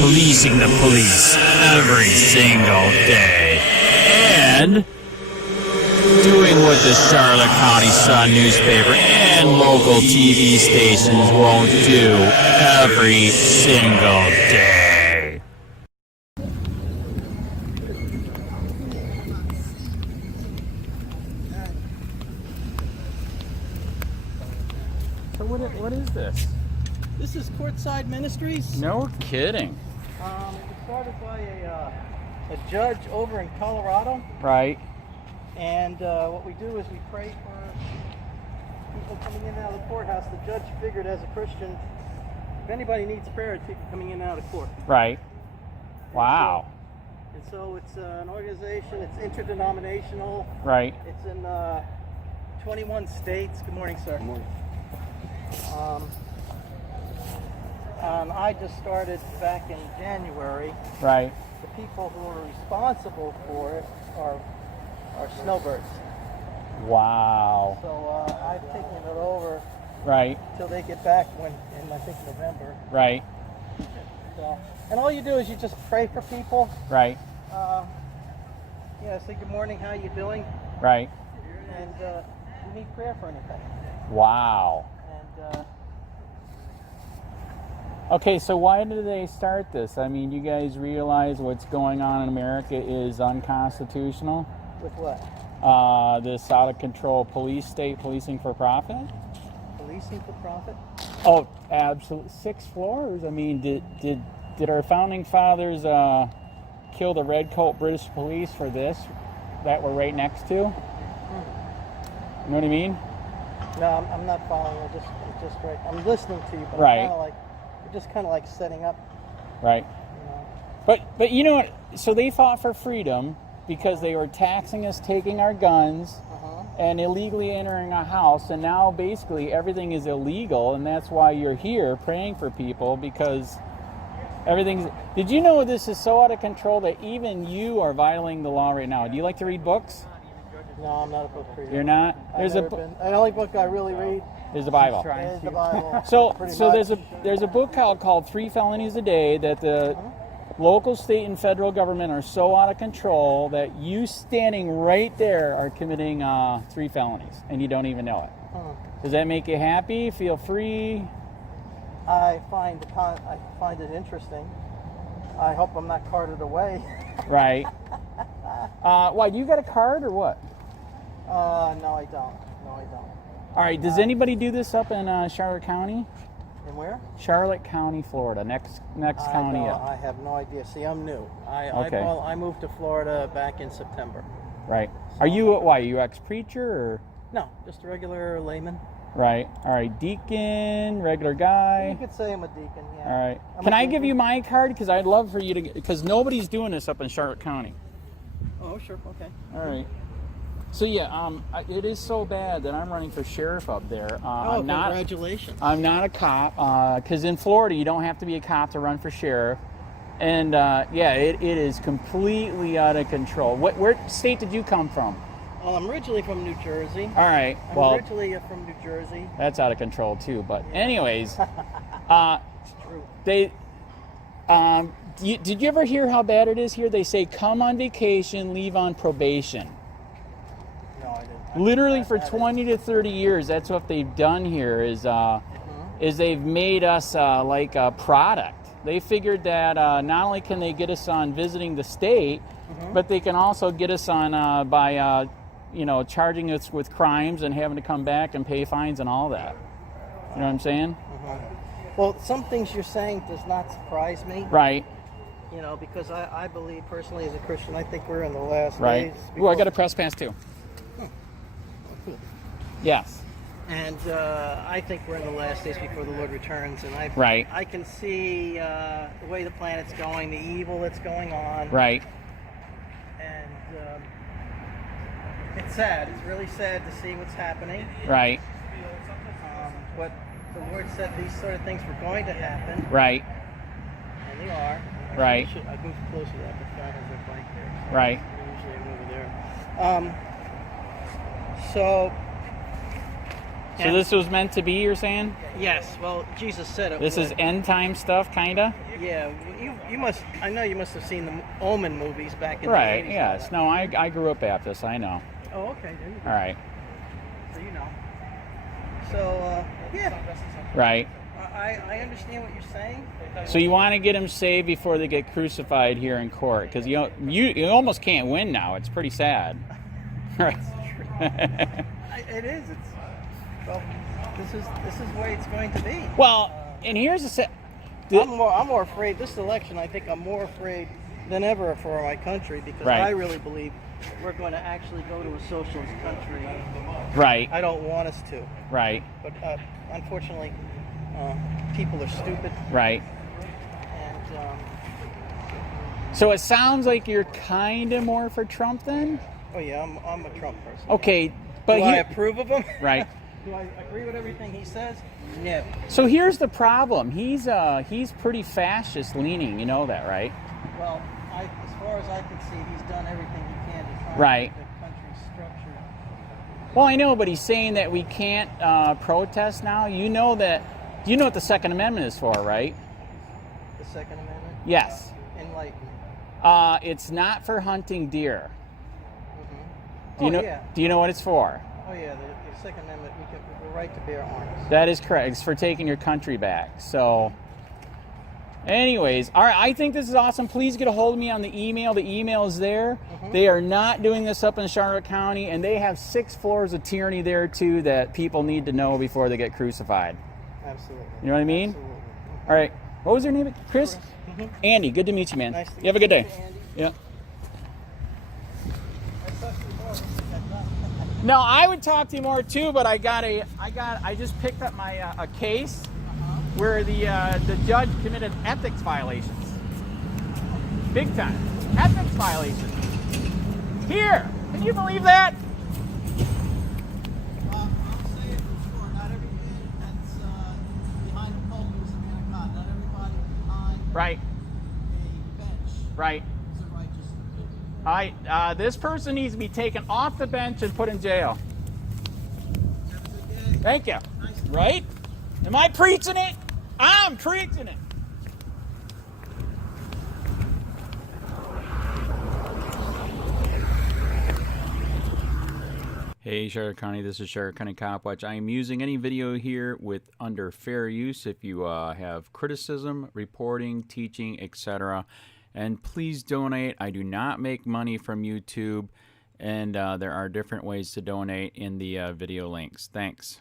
policing the police every single day, and doing what the Charlotte County Sun newspaper and local TV stations won't do every single day. So what is this? This is Courtside Ministries. No kidding. It was started by a judge over in Colorado. Right. And what we do is we pray for people coming in and out of the courthouse. The judge figured as a Christian, if anybody needs prayer, it's people coming in and out of court. Right. Wow. And so it's an organization, it's interdenominational. Right. It's in 21 states. Good morning, sir. Good morning. I just started back in January. Right. The people who are responsible for it are snowbirds. Wow. So I've taken it over. Right. Till they get back in I think November. Right. So, and all you do is you just pray for people. Right. Say good morning, how you doing? Right. And you need prayer for anything. Wow. And okay, so why did they start this? I mean, you guys realize what's going on in America is unconstitutional? with what? This out of control police state policing for profit? Policing for profit? Oh, absolutely. 6 floors. I mean, did our founding fathers kill the redcoat British police for this that we're right next to? You know what I mean? No, I'm not following. I'm just right. I'm listening to you, but right. you're just kind of like setting up. Right. You know. But you know what? So they fought for freedom because they were taxing us, taking our guns, and illegally entering our house, and now basically everything is illegal, and that's why you're here praying for people, because everything's... Did you know this is so out of control that even you are violating the law right now? Do you like to read books? No, I'm not a book reader. You're not? The only book I really read is the Bible. Is the Bible. So there's a book called 3 Felonies a Day that the local, state, and federal government are so out of control that you standing right there are committing 3 felonies, and you don't even know it. Does that make you happy? Feel free? I find it interesting. I hope I'm not carted away. Right. Why, do you got a card or what? No, I don't. All right, does anybody do this up in Charlotte County? In where? Charlotte County, Florida. Next county up. I have no idea. See, I'm new. Okay. I moved to Florida back in September. Right. Are you, why, are you ex-preacher or? No, just a regular layman. Right. All right. Deacon, regular guy. You could say I'm a deacon, yeah. All right. Can I give you my card? Because I'd love for you to, because nobody's doing this up in Charlotte County. Oh, sure. Okay. All right. So yeah, it is so bad that I'm running for sheriff up there. Congratulations. I'm not a cop, because in Florida you don't have to be a cop to run for sheriff. And yeah, it is completely out of control. Where state did you come from? Well, I'm originally from New Jersey. All right. I'm originally from New Jersey. That's out of control too. But anyways, True. Did you ever hear how bad it is here? They say come on vacation, leave on probation. No, I didn't. Literally for 20 to 30 years, that's what they've done here is they've made us like a product. They figured that not only can they get us on visiting the state, but they can also get us on by charging us with crimes and having to come back and pay fines and all that. You know what I'm saying? Well, some things you're saying does not surprise me. Right. You know, because I believe personally as a Christian, I think we're in the last days. Ooh, I got a press pass too. Yes. And I think we're in the last days before the Lord returns, and I can see the way the planet's going, the evil that's going on. Right. And it's sad. It's really sad to see what's happening. Right. But the Lord said these sort of things were going to happen. Right. And they are. Right. I moved closer to that, but God has a bike there. So right. Usually I'm over there. So this was meant to be, you're saying? Yes. Well, Jesus said it. This is end time stuff, kinda? Yeah. You must. I know you must have seen the Omen movies back in Right, the 80s. yes. No, I grew up Baptist, I know. Oh, okay. There you go. All right. So you know. So yeah. Right. I understand what you're saying. So you want to get them saved before they get crucified here in court, because you almost can't win now. It's pretty sad. Right. It is. It's well. This is the way it's going to be. Well, and here's I'm more afraid this election. I think I'm more afraid than ever for my country, because Right. I really believe we're going to actually go to a socialist country. Right. I don't want us to, Right. but unfortunately, people are stupid. Right. And So it sounds like you're kind of more for Trump then? oh yeah, I'm a Trump person. Okay, but Do I approve of him? Right. Do I agree with everything he says? No. So here's the problem. He's pretty fascist leaning. You know that, right? Well, as far as I can see, he's done everything he can to try Right. to keep the country structured. Well, I know, but he's saying that we can't protest now. You know what the Second Amendment is for, right? The Second Amendment? Yes. Enlighten. It's not for hunting deer. Mm-hmm. Do you know what it's for? Oh yeah, the Second Amendment, we have the right to bear arms. That is correct. It's for taking your country back. So, anyways, all right. I think this is awesome. Please get a hold of me on the email. The email is there. Mm-hmm. They are not doing this up in Charlotte County, and they have 6 floors of tyranny there too that people need to know before they get crucified. Absolutely. You know what I mean? Absolutely. All right. What was your name? Chris? Mm-hmm. Andy. Good to meet you, man. Nice to You have a good day. meet you, Andy. Yeah. I suck you more when you get done. No, I would talk to you more too, but I just picked up my a case where the judge committed ethics violations. Big time. Ethics violations. Here. Can you believe that? I'll say it for sure. Not everything that's behind the pulpit is a man of God. Not everybody behind Right. a bench Right. is a righteous individual. All right. This person needs to be taken off the bench and put in jail. Have a good day. Thank you. Nice. Right? Am I preaching it? I'm preaching it. Hey Charlotte County, this is Charlotte County COPWATCH. I am using any video here with under fair use if you have criticism, reporting, teaching, etc. And please donate. I do not make money from YouTube, and there are different ways to donate in the video links. Thanks.